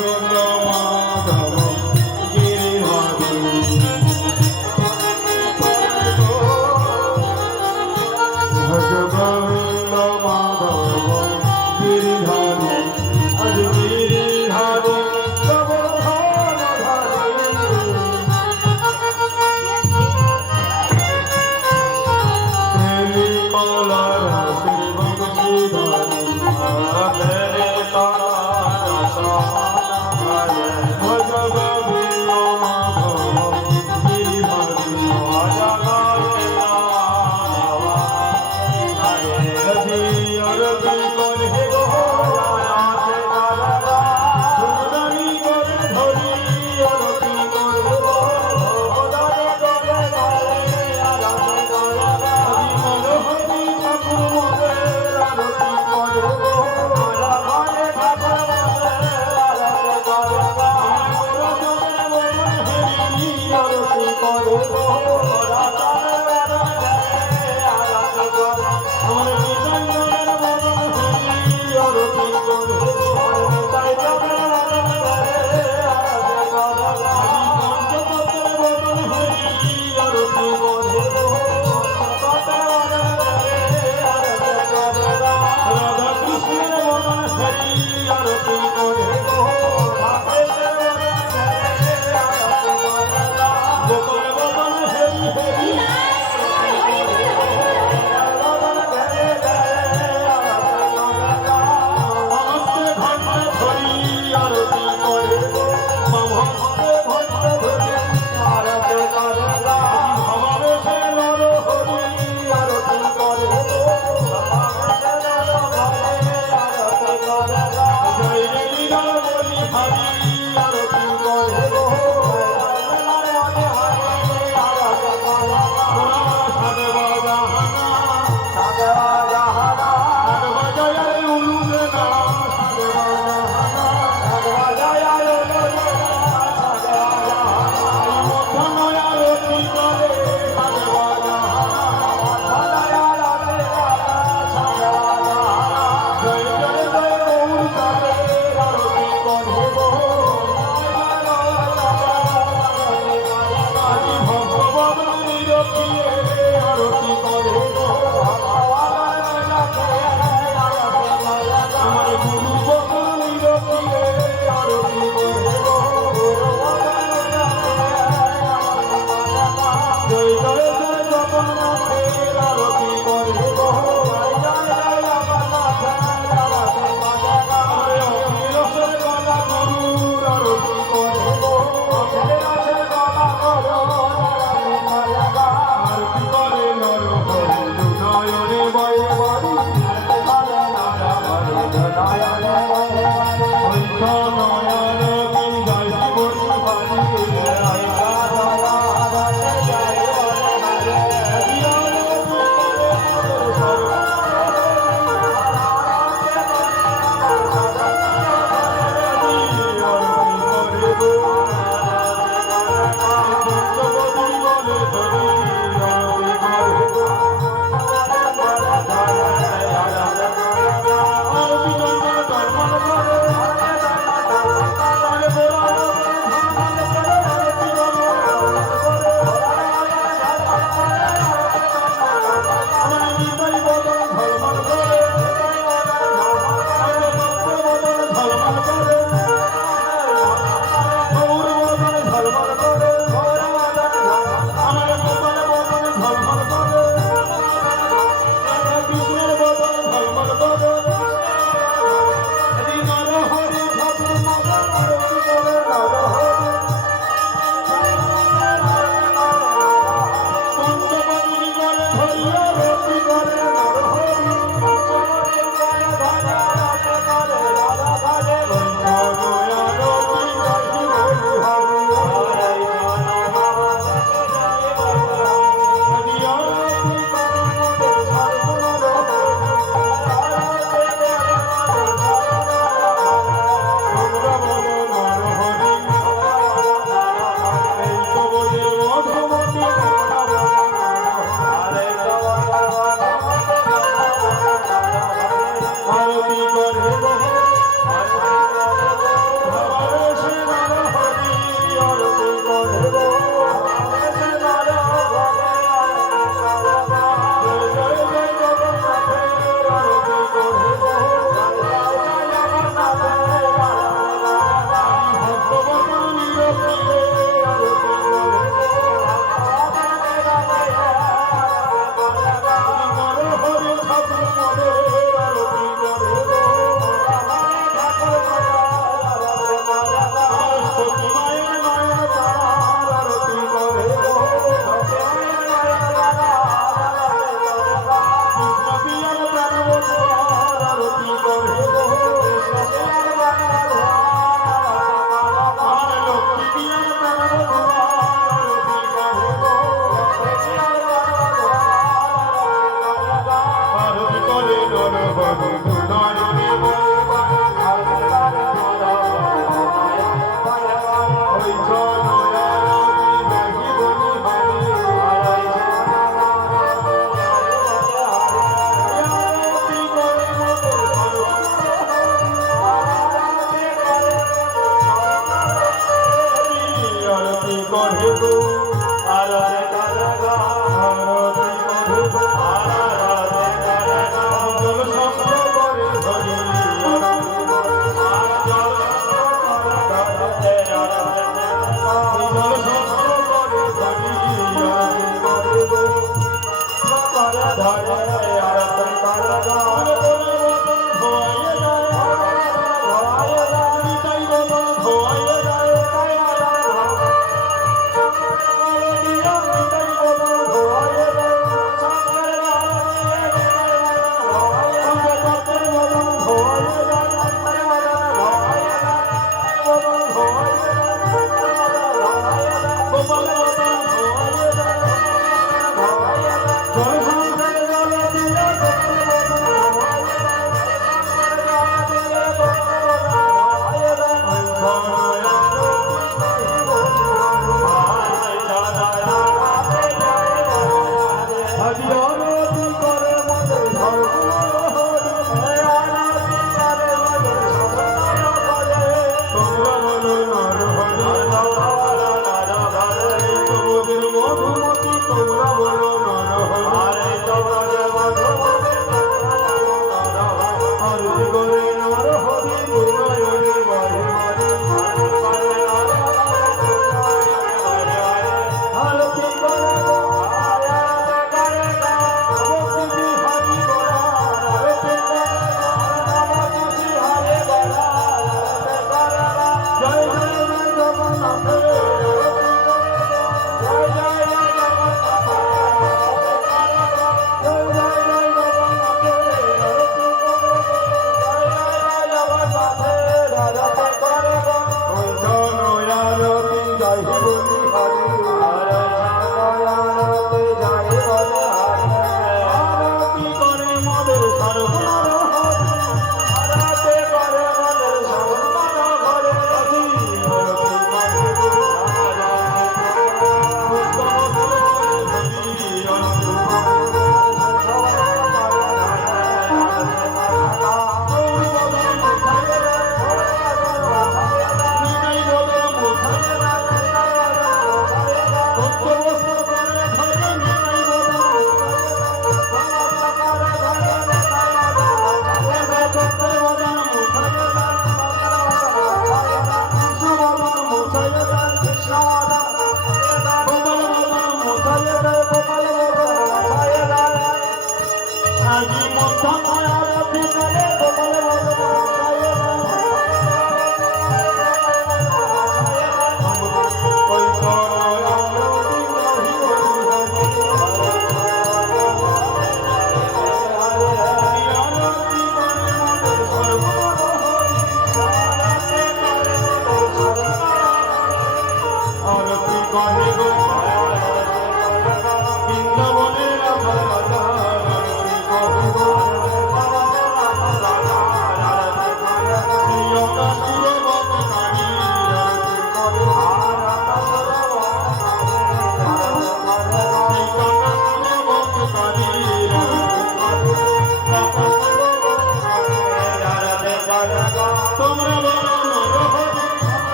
Lord. Hoy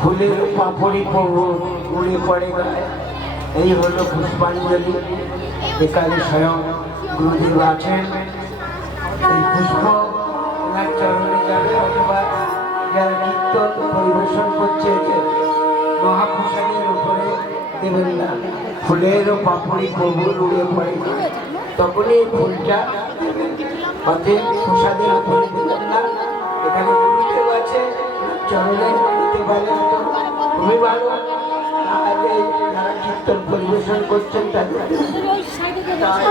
ফুলের পাপড়ি প্রভু উড়ে পড়ে গায়ে। এই হলো পুষ্পাঞ্জলি। এখানে স্বয়ং গুরুদেব আছেন। এই পুষ্প যারা কীর্তন পরিবেশন করছে মহাপ্রসাদের উপরে দেবেন না। ফুলের পাপড়ি প্রভু উড়ে পড়ে। তখনই ফুলটা অতএব প্রসাদের উপরে দেবেন না। এখানে চরণে দিতে পারলে তো খুবই ভালো তাহলে যারা কীর্তন পরিবেশন করছেন তাদের তাই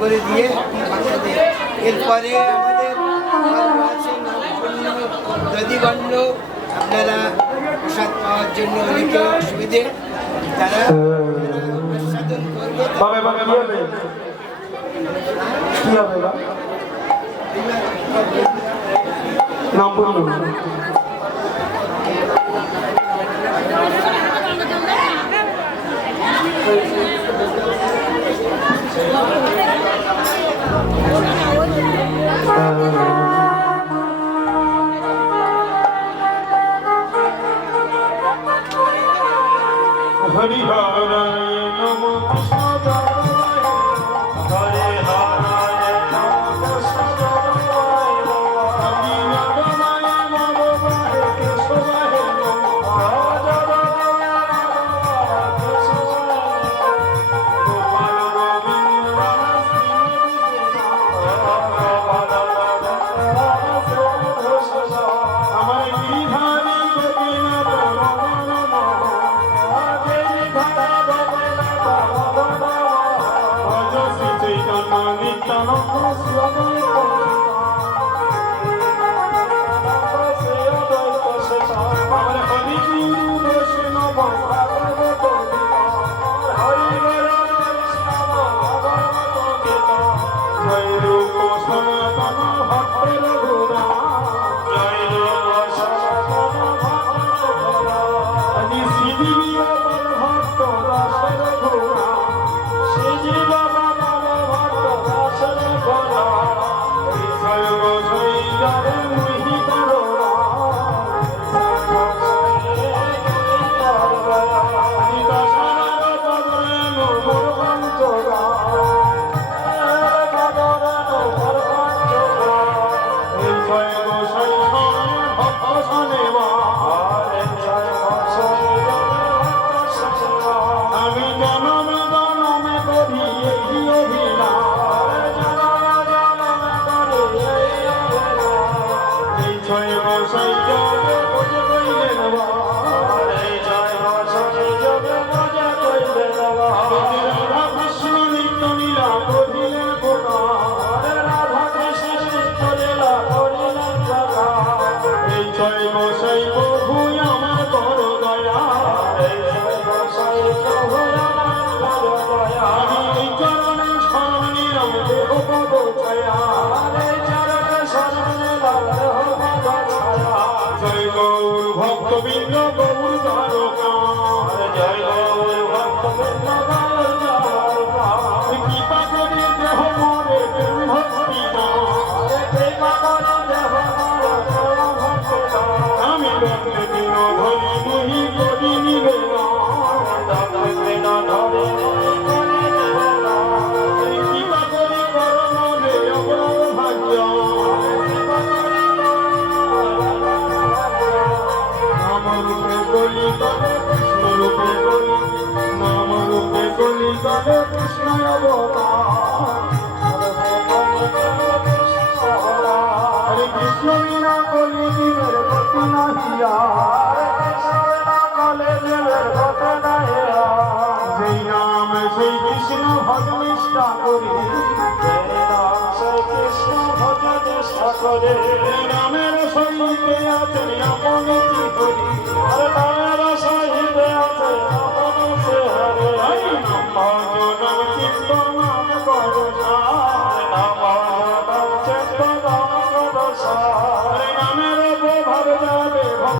করে দিয়ে